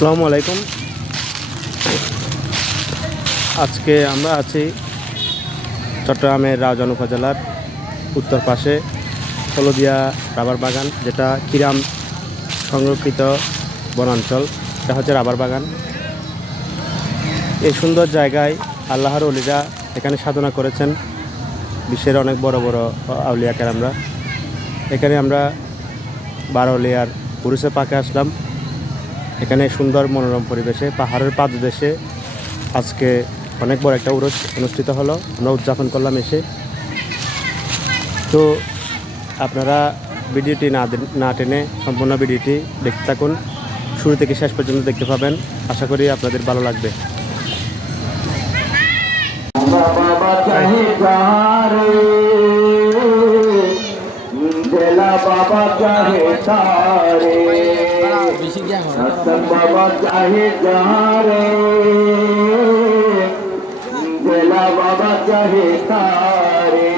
আসসালামু আলাইকুম। আজকে আমরা আছি চট্টগ্রামের রাউজান উপজেলার উত্তর পাশে হলদিয়া রাবার বাগান, যেটা কিরাম সংরক্ষিত বনাঞ্চল। এটা হচ্ছে রাবার বাগান। এই সুন্দর জায়গায় আল্লাহর ওলিরা এখানে সাধনা করেছেন, বিশ্বের অনেক বড় বড় আউলিয়া কেরামরা। এখানে আমরা বারোলিয়ার উরুসে পাকে আসলাম। এখানে সুন্দর মনোরম পরিবেশে পাহাড়ের পাদদেশে আজকে অনেক বড় একটা উরুস অনুষ্ঠিত হলো, আমরা উদযাপন করলাম এসে। তো আপনারা ভিডিওটি না টেনে সম্পূর্ণ ভিডিওটি দেখতে থাকুন, শুরু থেকে শেষ পর্যন্ত দেখতে পাবেন। আশা করি আপনাদের ভালো লাগবে। बाबा चाहे तारे हसन बाबा चाहे जहारे दिला बाबा चाहे तारे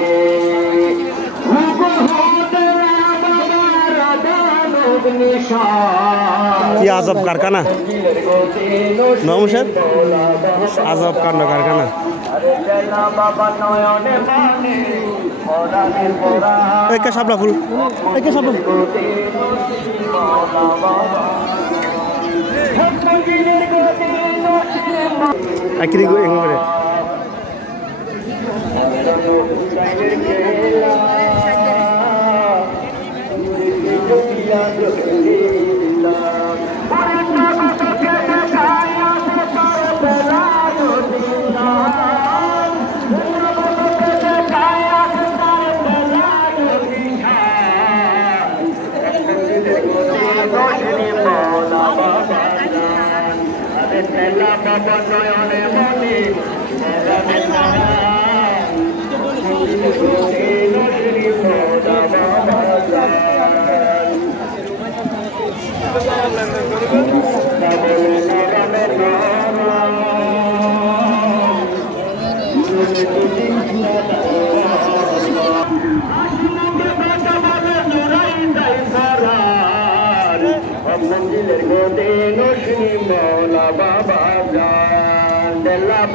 কি আজব কারখানা নমস্কার, আজব কাণ্ড কারখানা। একে সাবলা ফুল, একে সাবলা একই করে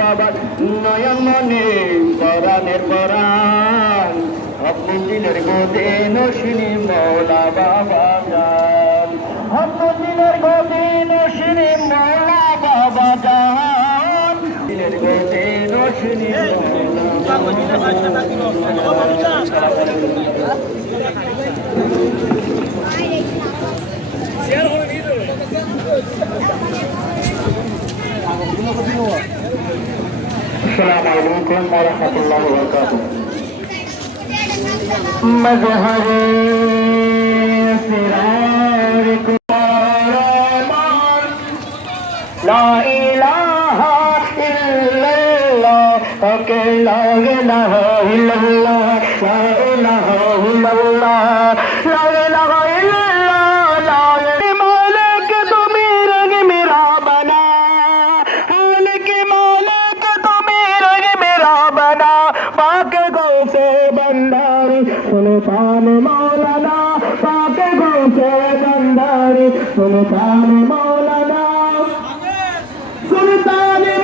বাবা নয়ন মনে পরাণের পরাণ দিনের গোদে নসিনী মৌলা বাবা যান দিনের গোদে নসিনী মৌলা বাবা যান দিনের গোদে নসিনী السلام عليكم ورحمة الله وبركاته مظهر سراركم لا إله إلا الله لا إله إلا الله لا إله إلا الله لا إله إلا सुल्तान मौलाना पाके गोसे बंदारी सुल्तान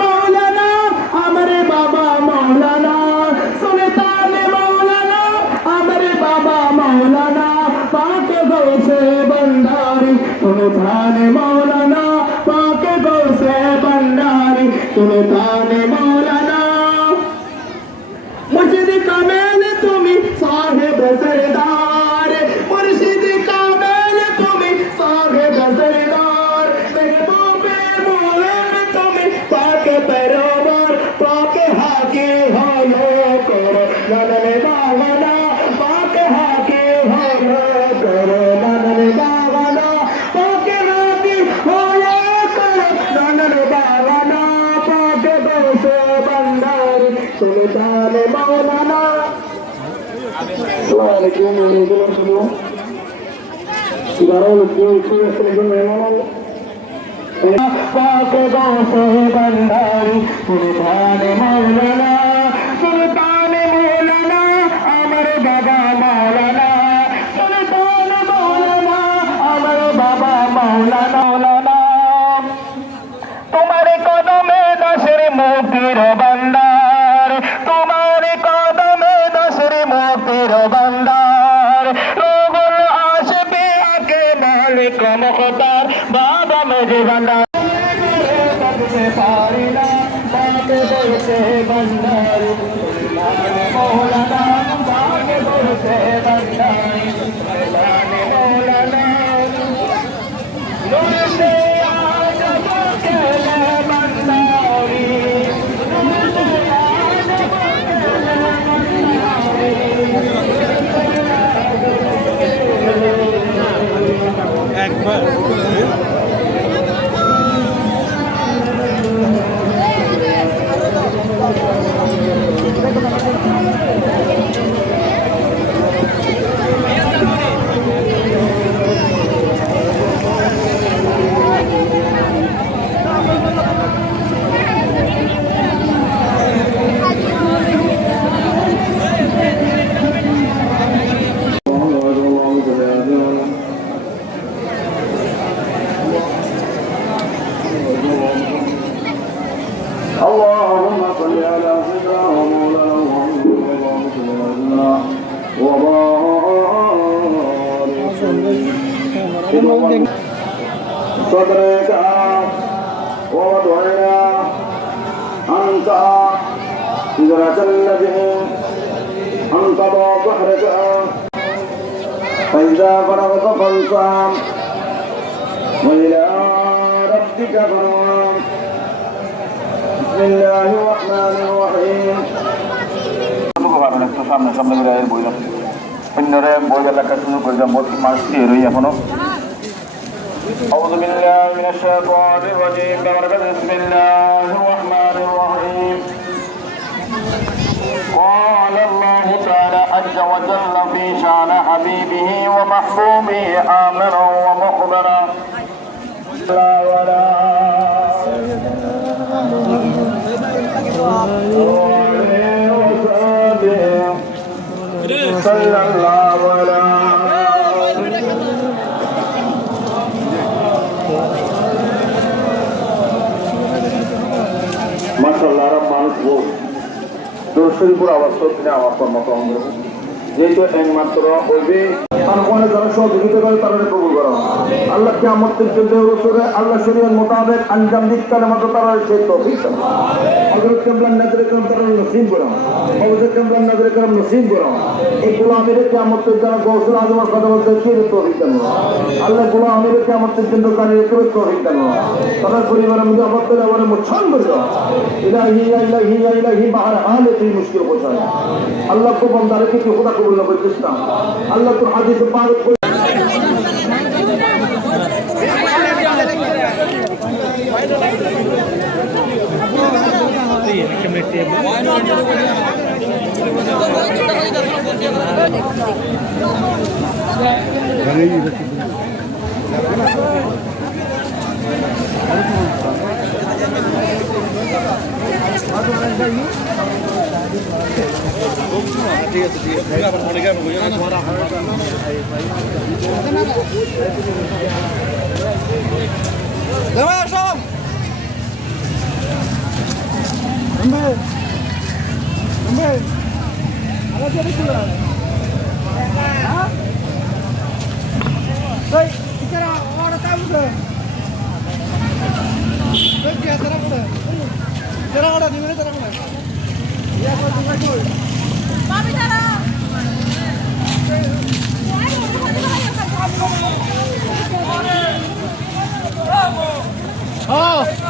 मौलाना हमारे बाबा मौलाना सुल्तान मौलाना हमारे बाबा मौलाना पाके गोसे बंदारी सुल्तान मौलाना पाके गोसे बंदारी सुल्तान मौलाना मुर्शिद कामेल तुम्ही साहेब सरदार मुर्शिद कामेल तुम्ही साहेब सरदार महबूबे मोहन तुम्ही पाके पैरोवर पाके हाके हो करो ननन बावना पाके हाके हो करो ननन बावना पाके नाती हो करो ननन बावना पाके दोसे बंदार सुल्तान मौलाना Assalamualaikum warahmatullahi wabarakatuh. पाके गोसे बंदारी सुल्तान मौलाना अमर बाबा मौलाना सुल्तान मौलाना अमर बाबा मौलाना মুক্তির ভান্ডার, তোমার কদমে দশরে মুক্তির ভান্ডার। রুহুল আশিকি আকে মালিক মুখতার, বাবা মেরে ভান্ডার। করতে পারি না বাকে বলতে ভান্ডার, মৌলানা বাকে বলতে ভান্ডার, মৌলানা নুরতে আজ বকেলে ভান্ডারি, নুরতে আজ বকেলে ভান্ডারি। একবার اللهم صل على سيدنا ومولانا محمد اللهم صل على سيدنا وبارك صدرك ووضعنا أنت سدرة الذي أنقض ظهرك فإذا فرغت فانصب وإلى ربك فارغب بسم الله الرحمن الرحيم সামনে সামনে বইলাম অন্যরে বই লেখা শুরু করে যাবো মাস দিয়ে রই এখনো أعوذ بالله من الشيطان الرجيم بسم الله الرحمن الرحيم قال الله تعالى عز وجل في شأن حبيبه ومحبوبه آمرا ومخبرا لا ولا صلى الله على মাশাআল্লাহ মানুষ বহুত দর্শকপুর অবস্থা তিনি আমার কর্মত যেহেতু একমাত্র বলবে তার ওখানে যারা সহযোগিতা করে তারা কবুল করা আল্লাহ কিয়ামত পর্যন্ত রসুলে আল্লাহ শরীয়ত মোতাবেক আঞ্জাম দিতে মতো তারা সেই তৌফিক দান হযরত কামরান নজরে করম তারা নসিব করো হযরত কামরান নজরে করম নসিব করো এই গোলামের কিয়ামত পর্যন্ত গৌসুল আজমের কথা বলতে সেই তৌফিক দান আল্লাহ গোলামের কিয়ামত পর্যন্ত কানে করে তৌফিক দান তারা পরিবারের মধ্যে অবস্থা আমাদের মুছান করে দাও ইলাহি ইলাহি ইলাহি বাহার হালে তুই মুশকিল পৌঁছায় আল্লাহ को बंदारे के खुदा कबूल न करतिस ना अल्लाह तो हदीस पाक ঠিক আছে আবার মনে গেল Oh!